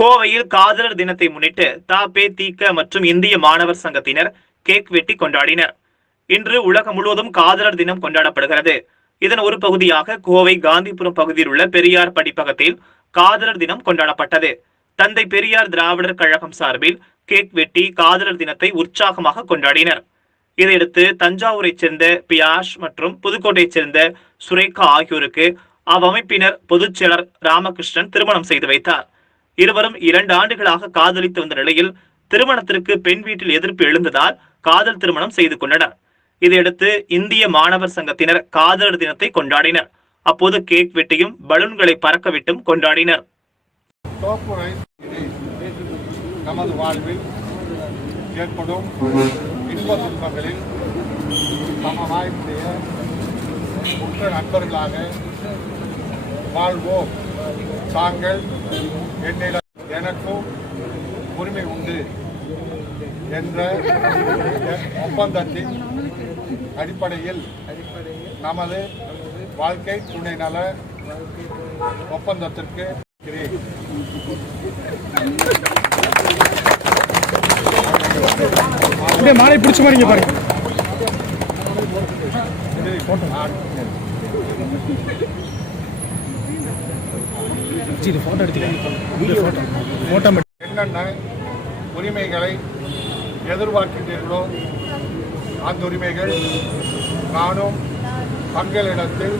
கோவையில் காதலர் தினத்தை முன்னிட்டு த.பே.தி.க மற்றும் இந்திய மாணவர் சங்கத்தினர் கேக் வெட்டி கொண்டாடினர். இன்று உலகம் முழுவதும் காதலர் தினம் கொண்டாடப்படுகிறது. இதன் ஒரு பகுதியாக கோவை காந்திபுரம் பகுதியில் உள்ள பெரியார் படிப்பகத்தில் காதலர் தினம் கொண்டாடப்பட்டது. தந்தை பெரியார் திராவிடர் கழகம் சார்பில் கேக் வெட்டி காதலர் தினத்தை உற்சாகமாக கொண்டாடினர். இதையடுத்து தஞ்சாவூரைச் சேர்ந்த பியாஷ் மற்றும் புதுக்கோட்டையைச் சேர்ந்த சுரேகா ஆகியோருக்கு அவ்வமைப்பினர் பொதுச் செயலர் ராமகிருஷ்ணன் திருமணம் செய்து வைத்தார். இருவரும் 2 ஆண்டுகளாக காதலித்து வந்த நிலையில் திருமணத்திற்கு பெண் வீட்டில் எதிர்ப்பு எழுந்ததால் காதல் திருமணம் செய்து கொண்டனர். இதையடுத்து இந்திய மாணவர் சங்கத்தினர் காதலர் தினத்தை கொண்டாடினர். அப்போது கேக் வெட்டியும் பலூன்களை பறக்கவிட்டும் கொண்டாடினர். நமது வாழ்வில் ஏற்படும் இன்ப துன்பங்களில் சமமாயுடைய உற்ற நண்பர்களாக வாழ்வோம். தாங்கள் என்னிடம் எனக்கும் உரிமை உண்டு என்ற ஒப்பந்தத்தின் அடிப்படையில் நமது வாழ்க்கை துணை நல ஒப்பந்தத்திற்கு மாலை பிடிச்ச மாதிரி பாருங்க. என்னென்ன உரிமைகளை எதிர்பார்க்கின்றீர்களோ அந்த உரிமைகள் நானும் தங்களிடத்தில்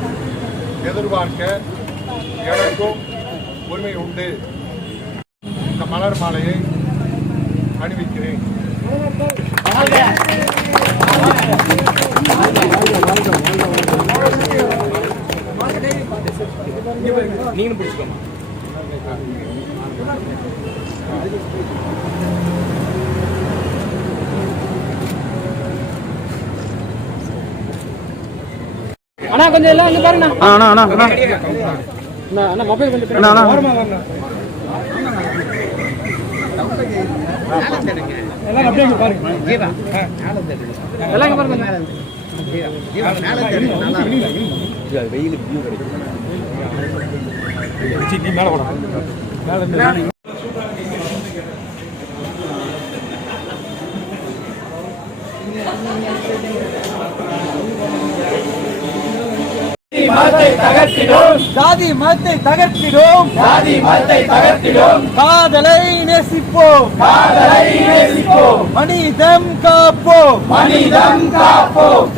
எதிர்பார்க்க எனக்கும் உரிமை உண்டு. இந்த மலர் மாலையை அணிவிக்கிறேன். நீங்களும் பிடிச்சிக்கோமா. அண்ணா கொஞ்சம் எல்லாம் இங்க பாருங்க. அண்ணா அண்ணா அண்ணா அண்ணா மொபைல் கொஞ்சம் அண்ணா அண்ணா எல்லாம் அப்படியே பாருங்க. எல்லாம் இங்க பாருங்க. வெயில் வியூ கிடைக்கும். மேல போடணும். சாதி மதத்தை தகர்த்திடும் காதலை நேசிப்போம் மனிதம் காப்போம்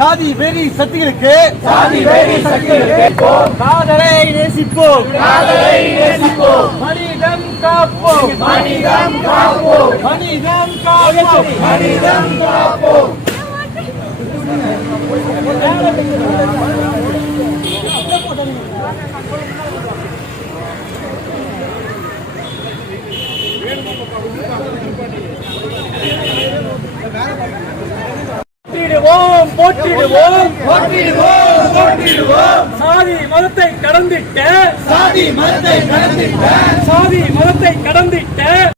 சாதி வெறி சக்திகளுக்கு காதலை நேசிப்போம் மனிதம் காப்போம் போற்றிடுவோம் சாதி மதத்தை கடந்திட்ட